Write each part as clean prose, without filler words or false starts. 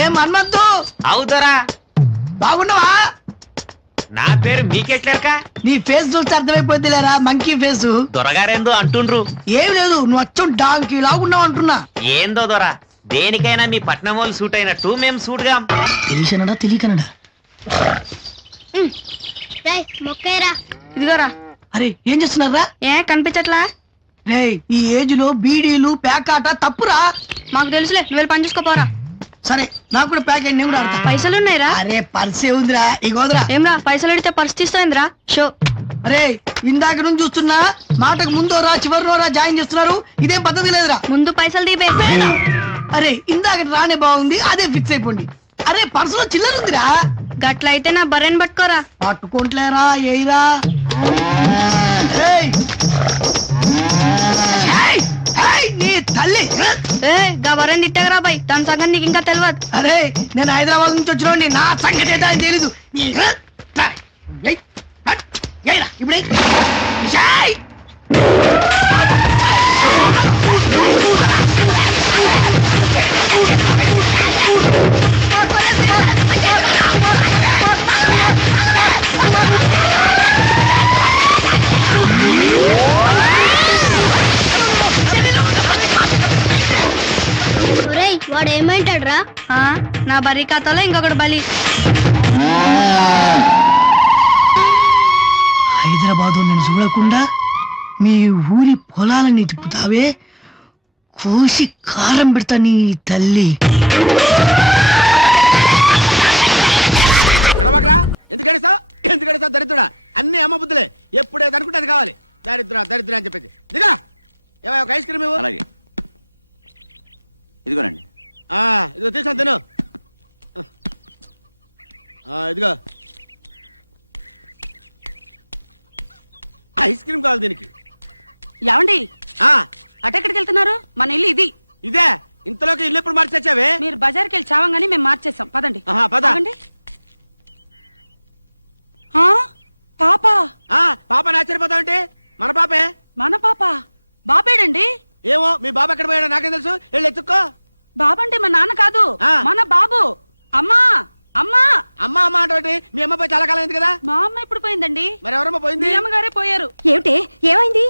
ఏ మన్మద్దు అవుదరా బాగున్నావా? నా పేరు మీకెట్లేక నీ ఫేస్ చూస్తే అర్థమైపోద్ది లేరా, మంకీ ఫేస్. దొరగారేందో అంటుండ్రు. ఏం లేదు, నువ్వు అచ్చం డాంకీ లాగున్నావు అంటున్నా. ఏందో దొర, దేనికైనా మీ పట్నం వాళ్ళు సూట్ అయినట్టు మేము సూట్గా. తెలియకనడా తెలియకనడా. ఇదిగోరా. అరే ఏం చేస్తున్నారా? ఏ కనిపించట్లా? రే ఈ ఏజ్ లో బీడీలు ప్యాకాట తప్పురా. మాకు తెలుసులే, నువ్వు పని చూసుకోపోరా. సరే నాకు కూడా ప్యాకెట్, నేను కూడా ఆడతా. పైసలున్నాయిరా? అరే పర్సే ఉందిరా, ఇగోదరా. ఏమ్రా పైసలు అడిగితే పర్స్ తీస్తాయిందిరా? షో. అరే ఇందాక నుంచి చూస్తున్నా, మాటకు ముందో రా చివరిలో రా జాయిన్ చేస్తున్నారు. ఇదేం పద్ధతి లేదురా. ముందు పైసలు తీపే. అరే ఇందాక రానే బాగుంది, అదే ఫిక్స్ అయిపోండి. అరే పర్సులో చిల్లర ఉందిరా. గట్లయితే నా బర్రెని పట్టుకోరా. పట్టుకుంటలేరా, ఏయిరా. నీ తల్లి. గా బర్రెని తిట్టగరా బాయ్, దాని సగం నీకు ఇంకా తెలియదు. అరే నేను హైదరాబాద్ నుంచి వచ్చిన నా సంగతి ఏంటో అని తెలీదు. ఇప్పుడు వాడు ఏమంటాడు రా? నా బర్రీ ఖాతాలో ఇంకొకటి బలి. హైదరాబాద్ నేను చూడకుండా మీ ఊరి పొలాలని తిప్పుతావే, కోసి కారం పెడతా నీ తల్లి. ఎందుకంటే దరిద్రుడా, అన్ని అమ్మ బుద్ధులే. ఎప్పుడేది అనుకుంటే అది కావాలి. దరిద్ర దరిద్ర అని చెప్పేసి దిగా. ఏమో ఒక ఐస్ క్రీమ్ ఇవ్వు. అలాగే ఇదిగోనండి. ఇదిగో తీసుకొని తిను. ఇదిగో ఐస్ క్రీమ్ కావాలి దీనికి. ఏమండి అటెక్కడికి వెళ్తున్నారు? మన ఇల్లు ఇది. ఇదే? ఇంతలోకి ఇల్లు ఎప్పుడు మార్చేచ్చావే? మీరు బజార్కి వెళ్ళి చావంగానే మేము మార్చేసాం. పదండి. పదండి. పాప పాపని ఆశ్చర్యపోతావంటే మన పాపే. మన పాప? బాబేడండి? ఏమో మీ బాబు ఎక్కడ పోయాడో నాకేం తెలుసు. వెళ్ళి ఎత్తుక్కో. బాబంటే మా నాన్న కాదు, మన బాబు. అమ్మా అమ్మా అమ్మ అమ్మ అంటే మీ అమ్మ పోయి చాలా కాలం అయింది కదా. మా అమ్మ ఎప్పుడు పోయిందండి? మరి ఎవరమ్మ పోయింది? మీ అమ్మగారే పోయారు. ఏమిటి, ఏమైంది?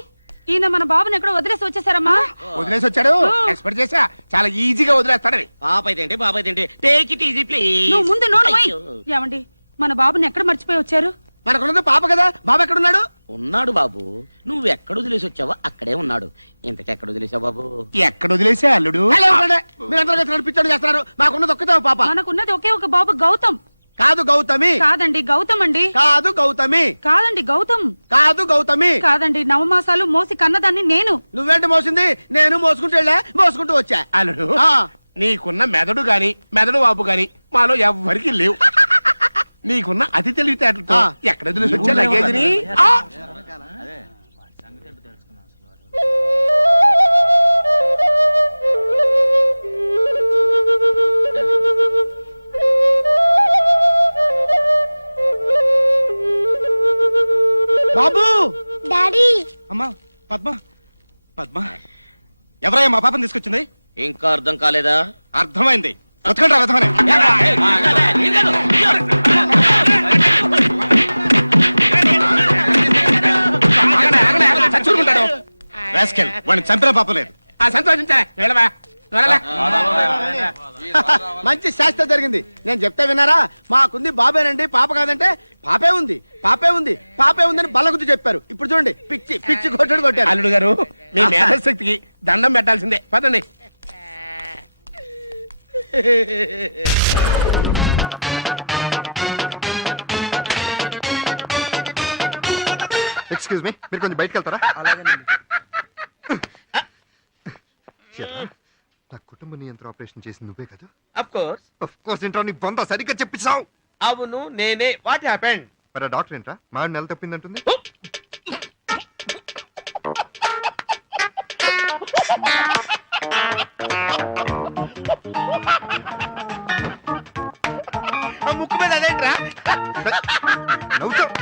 ఈయన మన బాబుని ఎక్కడో వదిలేసి వచ్చేసారమ్మా. వదిలేసి వచ్చాడు? ఎక్స్పెక్ట్ చేసా చాలా ఈజీగా వదిలేస్తాడని. బాబాయ్ తింటే బాబాయ్ తింటే టేక్ ఇట్ ఈజీ ప్లీజ్. నువ్వు ముందు నోడు పోయి. ఏమండి మన బాబుని ఎక్కడ మర్చిపోయి వచ్చారు? మనకున్నది పాప కదా. బాబు ఎక్కడున్నాడు? ఉన్నాడు బాబు. నువ్వు ఎక్కడ వదిలేసి వచ్చావో అక్కడే ఉన్నాడు. ఇంతకెక్కడ వదిలేసావు బాబు? ఎక్కడ వదిలేసా అల్లుడు? మీరందరూ నడిపించాడు చేస్తున్నారు. మాకున్నది ఒక్కతే పాప. మనకున్నది ఒకే ఒక బాబు, గౌతమ్. కాదు గౌతమి. కాదండి గౌతమ్ అండి. కాదు గౌతమి. కాదండి గౌతమ్. కాదు గౌతమి. కాదండి, నవమాసాలు మోసి కన్నదాన్ని నేను. నువ్వేంటి మోసింది? నేను మోసుకుంటూ వెళ్ళా, మోసుకుంటూ వచ్చా. అల్లుడు నీకున్న మెదడు గాని మెదడు వాపు గాని మాలో ఎవ్వరికి లేవు. నీకున్న అతి తెలివితేటలతో ఎక్కడ వదిలేసి వచ్చా లగేజ్ని? బాబు. డాడీ. అమ్మా పద్మ. పద్మ ఎవరయ్యా మా పాపని తీసుకొచ్చింది? ఇంకా అర్థం కాలేదా? అర్థమైంది. బతుకుంటా వెతమని. వాడిని చంపిన పాప లేదు. సంతోషించారా? మంచి శాస్త్రం జరిగింది. నేను చెప్తే విన్నారా? మాకుంది బాబేనండి, పాప కాదంటే పాపే ఉంది, పాపే ఉంది, పాపే ఉందని బల్లగుద్ది చెప్పారు. ఇప్పుడు చూడండి, పిచ్చి పిచ్చి కొట్టుడు కొట్టారు. అల్లుడు గారు మీ మేధశక్తికి దండం పెట్టాల్సిందే. పదండి. ఎక్స్క్యూజ్ మీ, మీరు కొంచెం బయటకు వెళ్తారా? నా కుటుంబ నియంత్రణ ఆపరేషన్ చేసింది నువ్వే కదా? ఆఫ్ కోర్స్ ఏంట్రా, నీ బొంద సరిగ్గా చెప్పించావు. అవును నేనే. What happened? మరి డాక్టర్ ఏంట్రా మా నెల తప్పిందంటుంది? ముక్కు మీద అదేంట్రా?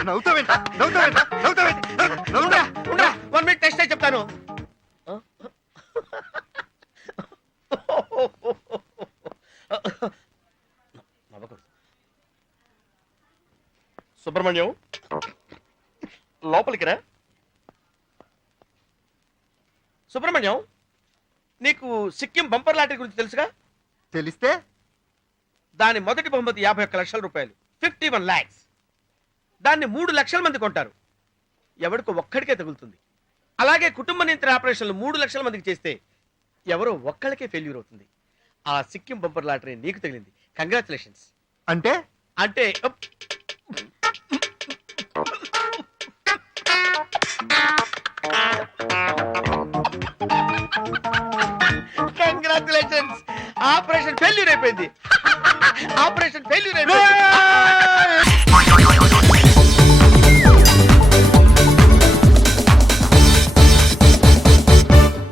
నవ్వుతావేంట్రా? 1 minute టెస్ట్ అయి చెప్తాను. సుబ్రహ్మణ్యం లోపలికి రా. సుబ్రహ్మణ్యం, నీకు సిక్కిం బంపర్ లాటరీ గురించి తెలుసుగా? తెలిస్తే దాని మొదటి బహుమతి 51 లక్షల రూపాయలు, 51 lakhs. దాన్ని 3 లక్షల మంది కొంటారు. ఎవడికో ఒక్కడికే తగులుతుంది. అలాగే కుటుంబ నియంత్రణ ఆపరేషన్లు 3 లక్షల మందికి చేస్తే ఎవరో ఒక్కళ్ళకే ఫెయిల్యూర్ అవుతుంది. ఆ సిక్కిం బంపర్ లాటరీ నీకు తగిలింది. కంగ్రాచులేషన్స్. అంటే అంటే కంగ్రాచులేషన్స్, ఆపరేషన్ ఫెయిల్యూర్ అయిపోయింది. ఆపరేషన్ ఫెయిల్యూర్ అయిపోయింది.